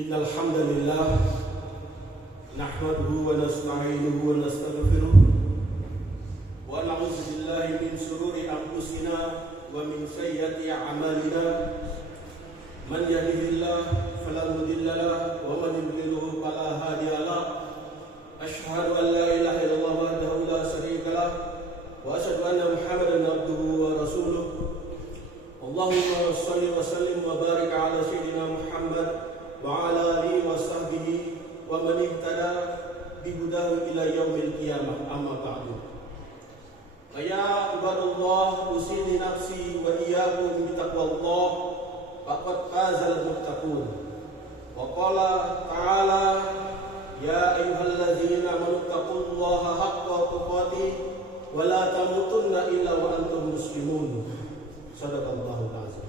Innal hamdalillah nahmaduhu wa nasta'inuhu wa nastaghfiruh wa na'udzu billahi min shururi anfusina wa min sayyiati a'malina. Man yahdihillahu fala mudilla lahu wa man yudlilhu fala hadiya lahu. Asyhadu an la ilaha illallah wahdahu la syarika lahu wa asyhadu anna Muhammadan abduhu wa rasuluh. Allahumma shalli wa sallim wa barik ala sayyidina Muhammad wa ala alihi wa sahbihi wa man ihtada bihudahu ila yaumil qiyamah. Amma ba'du. Ya ibadallah, usini nafsi wa iyyakum bi taqwallah faqad fazal muttaqun. Wa qala ta'ala ya ayyuhalladzina amanu taqullaha haqqa tuqatih wa la tamutunna illa wa antum muslimun. Shadaqallahu ta'ala.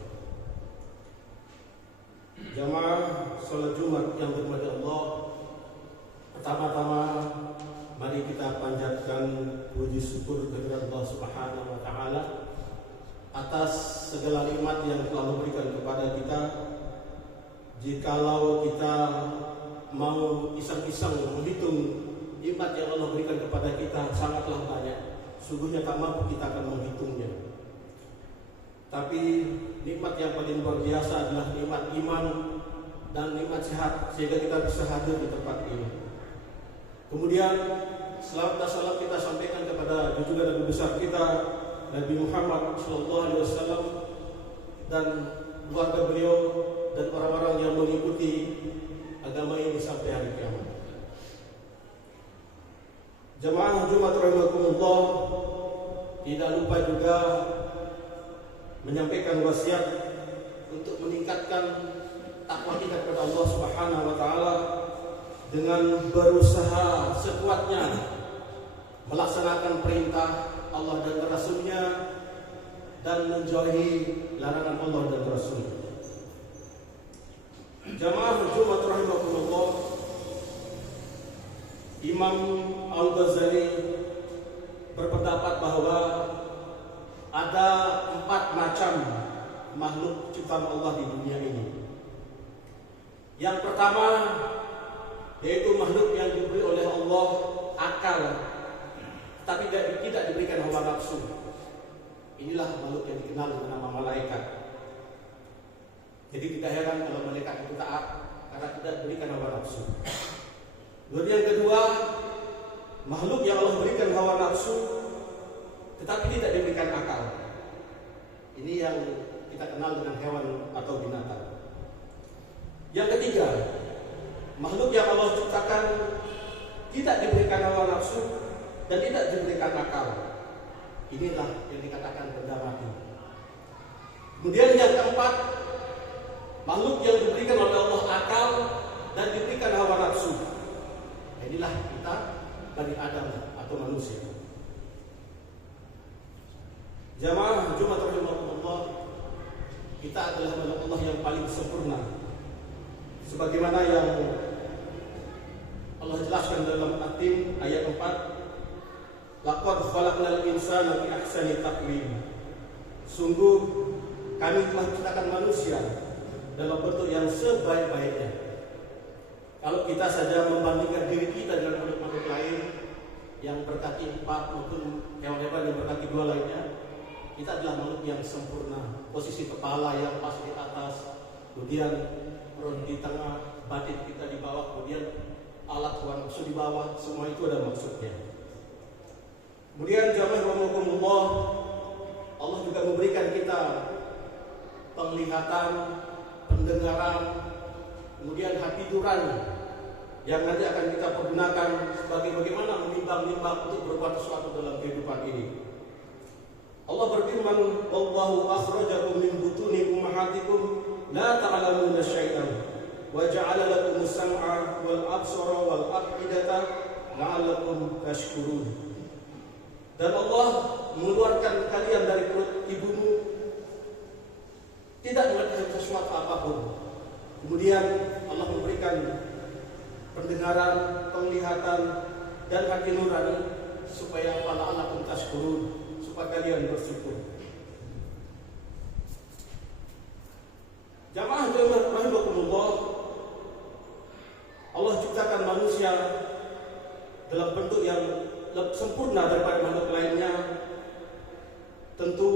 Jamaah salat Jumat yang dirahmati Allah, pertama-tama mari kita panjatkan puji syukur kehadirat Allah Subhanahu wa taala atas segala nikmat yang telah diberikan kepada kita. Jikalau kita mau iseng-iseng menghitung nikmat yang Allah berikan kepada kita, sangatlah banyak. Sungguhnya tak mampu kita akan menghitungnya. Tapi nikmat yang paling luar biasa adalah nikmat iman dan nikmat sehat, sehingga kita bisa hadir di tempat ini. Kemudian selawat dan salam kita sampaikan kepada junjungan Nabi besar kita Nabi Muhammad SAW dan keluarga beliau dan orang-orang yang mengikuti agama ini sampai hari kiamat. Jamaah Jumat rahimakumullah, tidak lupa juga menyampaikan wasiat untuk meningkatkan takwa kita kepada Allah Subhanahu wa taala dengan berusaha sekuatnya melaksanakan perintah Allah dan Rasul-Nya dan menjauhi larangan Allah dan Rasul. Jamaah Jumat rahimakumullah, Imam Al-Ghazali berpendapat bahwa ada 4 macam makhluk ciptaan Allah di dunia ini. Yang pertama yaitu makhluk yang diberi oleh Allah akal, tapi tidak diberikan hawa nafsu. Inilah makhluk yang dikenal dengan nama malaikat. Jadi tidak heran kalau malaikat itu taat karena tidak diberikan hawa nafsu. Kemudian yang kedua, makhluk yang Allah berikan hawa nafsu tetapi tidak diberikan akal. Ini yang kita kenal dengan hewan atau binatang. Yang ketiga, makhluk yang Allah ciptakan tidak diberikan hawa nafsu dan tidak diberikan akal. Inilah yang dikatakan benda mati. Kemudian yang keempat, makhluk yang diberikan oleh Allah akal dan diberikan hawa nafsu. Inilah kita, Bani Adam atau manusia. Jamaah Jumat rahimahullah, kita adalah makhluk Allah yang paling sempurna. Sebagaimana yang Allah jelaskan dalam At-Tin ayat 4, laqad khalaqnal insana fi ahsani taqwim. Sungguh kami telah menciptakan manusia dalam bentuk yang sebaik-baiknya. Kalau kita saja membandingkan diri kita dengan makhluk-makhluk lain yang berkaki 4 maupun hewan-hewan yang berkaki 2 lainnya, kita adalah makhluk yang sempurna. Posisi kepala yang pas di atas, kemudian perut di tengah, batin kita di bawah, kemudian alat hawa nafsu di bawah, semua itu ada maksudnya. Kemudian jamaah rahimakumullah, Allah juga memberikan kita penglihatan, pendengaran, kemudian hati nurani yang nanti akan kita pergunakan sebagai bagaimana menimbang-nimbang untuk berbuat sesuatu dalam kehidupan ini. Allah berfirman, "Wallahu akhrajakum min butuni ummahatikum la ta'lamuna syai'an wa ja'ala lakumus sam'a wal absara wal af'idata la'allakum tashkurun." Dan Allah mengeluarkan kalian dari perut ibumu tidak mengetahui sesuatu apapun. Kemudian Allah memberikan pendengaran, penglihatan dan hati nurani supaya la'allakum tashkurun, supaya kalian bersyukur. Jamaah rahimakumullah, dalam bentuk yang lebih sempurna daripada makhluk lainnya. Tentu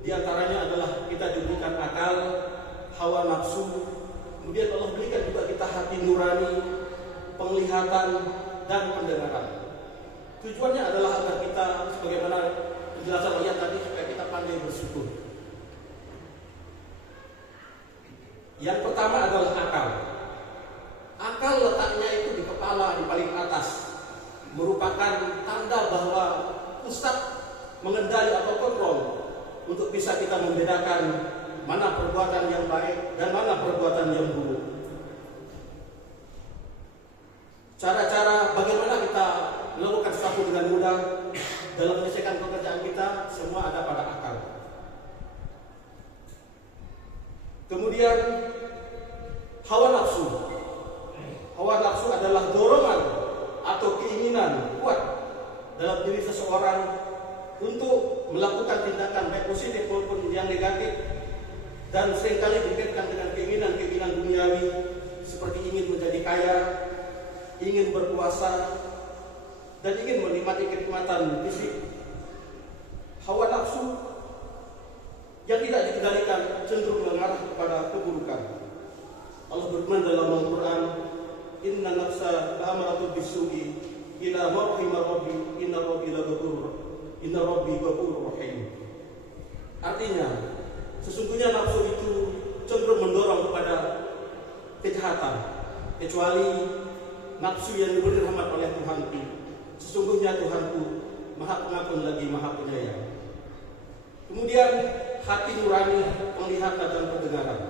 diantaranya adalah kita diberikan akal, hawa nafsu, kemudian Allah berikan juga kita hati nurani, penglihatan dan pendengaran. Tujuannya adalah agar kita, sebagaimana penjelasan ayat tadi, supaya kita pandai bersyukur. Yang pertama adalah akal. Akal letaknya itu di kepala, di paling atas, merupakan tanda bahwa pusat mengendali atau kontrol untuk bisa kita membedakan mana perbuatan yang baik dan mana perbuatan yang buruk. Cara-cara bagaimana kita melakukan sesuatu dengan mudah dalam menyelesaikan pekerjaan kita, semua ada pada akal. Kemudian hawa nafsu. Hawa nafsu adalah dorongan atau keinginan kuat dalam diri seseorang untuk melakukan tindakan baik positif maupun yang negatif, dan seringkali dikaitkan dengan keinginan-keinginan duniawi seperti ingin menjadi kaya, ingin berkuasa, dan ingin menikmati kenikmatan fisik. Hawa nafsu yang tidak dikendalikan cenderung mengarah kepada keburukan. Allah berfirman dalam Al-Quran, Inna nafsa la'amaratu bisu'i ila marhima rabbi inna rabbi ghafurur rahim. Artinya, sesungguhnya nafsu itu cenderung mendorong kepada kejahatan, kecuali nafsu yang diberi rahmat oleh Tuhanku. Sesungguhnya Tuhanku Maha Pengampun lagi Maha Penyayang. Kemudian hati nurani, penglihatan dan pendengaran.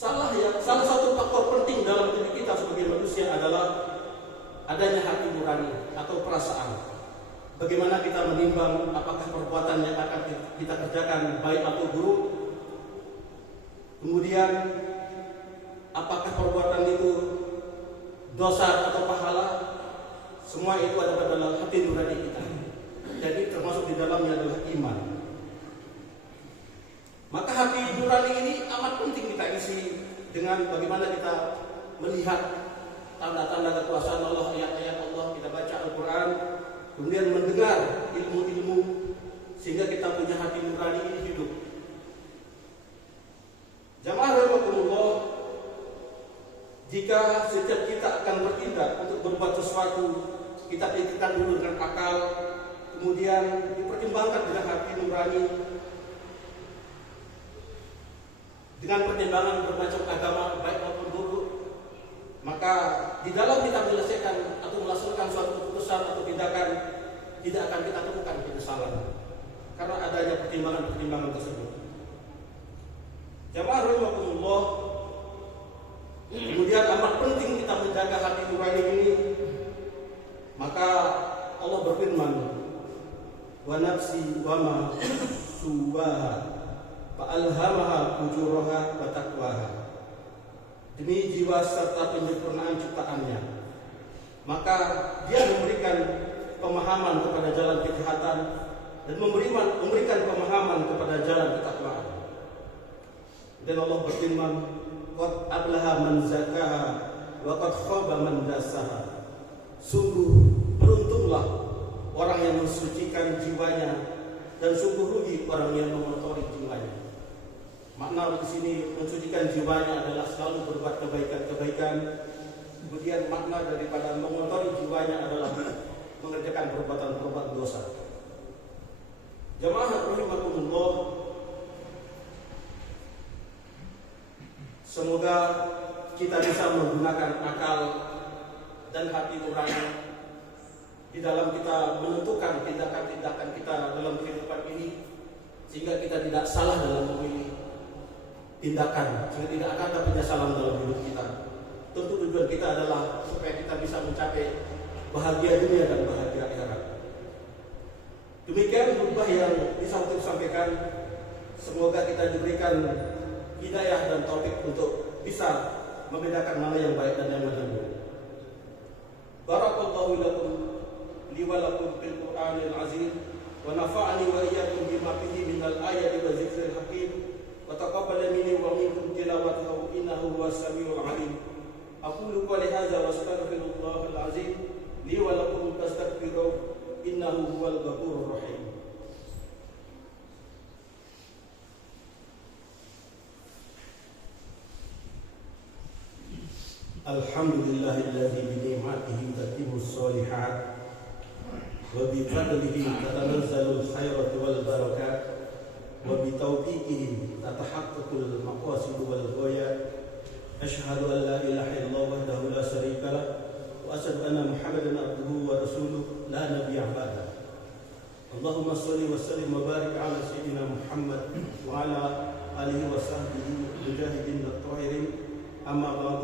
Salah satu faktor penting dalam diri kita sebagai manusia adalah adanya hati nurani atau perasaan. Bagaimana kita menimbang apakah perbuatan yang akan kita kerjakan baik atau buruk. Kemudian apakah perbuatan itu dosa atau pahala. Semua itu ada dalam hati nurani kita. Jadi termasuk di dalamnya adalah iman. Maka hati nurani ini amat penting kita isi dengan bagaimana kita melihat tanda-tanda kekuasaan Allah, ayat-ayat Allah, kita baca Al-Quran, kemudian mendengar ilmu-ilmu, sehingga kita punya hati nurani ini hidup. Jamaah rahimakumullah, jika setiap kita akan bertindak untuk berbuat sesuatu, kita pikirkan dulu dengan akal, kemudian dipertimbangkan dengan hati nurani, dengan pertimbangan bermacam agama baik maupun buruk, maka di dalam kita menyelesaikan atau melaksanakan suatu keputusan atau tindakan tidak akan kita temukan penyesalan karena adanya pertimbangan-pertimbangan tersebut. Jamaah rahimakumullah, kemudian amat penting kita menjaga hati nurani ini. Maka Allah berfirman, wa nafsi wa ma suwaha fa'alhamaha fujuraha wa taqwaha. Demi jiwa serta penyempurnaan ciptaannya, maka dia memberikan pemahaman kepada jalan kejahatan dan memberikan pemahaman kepada jalan ketakwaan. Dan Allah berfirman, qad ablaha man zakaha wa qad khaba man dassaha. Sungguh beruntunglah orang yang mensucikan jiwanya dan sungguh rugi orang yang mengotori jiwanya. Makna di sini mensucikan jiwanya adalah selalu berbuat kebaikan-kebaikan. Kemudian makna daripada mengotori jiwanya adalah mengerjakan perbuatan-perbuatan dosa. Jamaah rahimakumullah, semoga kita bisa menggunakan akal dan hati nurani di dalam kita menentukan tindakan-tindakan kita dalam kehidupan ini, sehingga kita tidak salah dalam memilih tindakan, sehingga tidak akan ada penyesalan dalam hidup kita. Tentu tujuan kita adalah supaya kita bisa mencapai bahagia dunia dan bahagia akhirat. Demikian khutbah yang bisa untuk sampaikan. Semoga kita diberikan hidayah dan taufik untuk bisa membedakan mana yang baik dan yang mana buruk. Barakallahu lakum li wa lakum fil Qur'anil azim wa nafa'ani wa iyyakum bima fihi minal ayati wa zikril hakim wa taqabbal minni wa minkum tilawatahu innahu huwas samiul alim. أقول قولي هذا وأستغفر الله العظيم لي ولكم فاستغفروه إنه هو الغفور الرحيم. الحمد لله الذي بنعمته تتم الصالحات وبفضله تتنزل الخيرات والبركات وبتوفيقه تتحقق المقاصد والغايات. أشهد أن لا إله إلا الله وحده لا شريك له وأشهد أن محمدا عبده ورسوله لا نبي بعده. اللهم صل وسلم وبارك على سيدنا محمد وعلى آله وصحبه المجاهدين الطاهرين. أما بعد،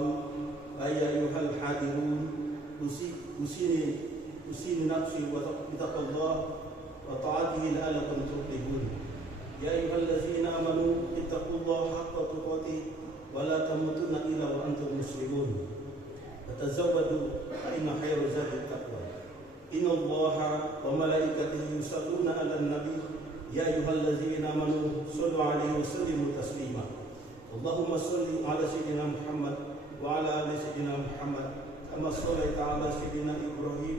أيها الحاضرون، أوصيني نفسي بتقوى الله وطاعته لعلكم تفلحون. يا أيها الذين آمنوا اتقوا الله حق تقاته ولا تموتن إلا وأنتم مسلمون. وتزودوا فإن خير زاد التقوى. إن الله وملائكته يصلون على النبي. يا أيها الذين آمنوا صلوا عليه وسلموا تسليما. اللهم صل على سيدنا محمد وعلى آل سيدنا محمد كما صليت على سيدنا إبراهيم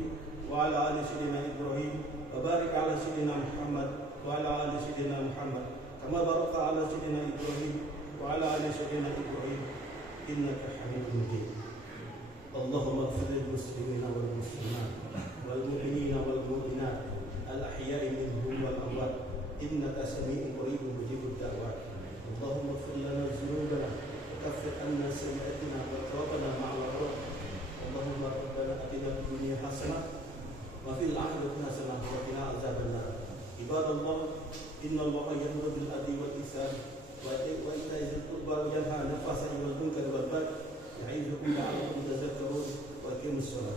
وعلى آل سيدنا إبراهيم وبارك على سيدنا محمد وعلى آل سيدنا محمد كما باركت على سيدنا إبراهيم وعلى آل سيدنا إبراهيم إنك حميد مجيد. اللهم اغفر للمسلمين والمسلمات والمؤمنين والمؤمنات الأحياء منهم والأموات إنك سميع قريب مجيب الدعوات. اللهم اغفر لنا ذنوبنا وكفر عنا سيئاتنا وتوفنا مع الأبرار. اللهم ربنا آتنا في الدنيا حسنة وفي الآخرة حسنة وقنا عذاب النار. عباد الله، إن الله يأمر بالعدل والإحسان وإيتاء ذي القربى وينهى عن الفحشاء والمنكر والبغي يعظكم لعلكم تذكرون. وأقيموا الصلاة.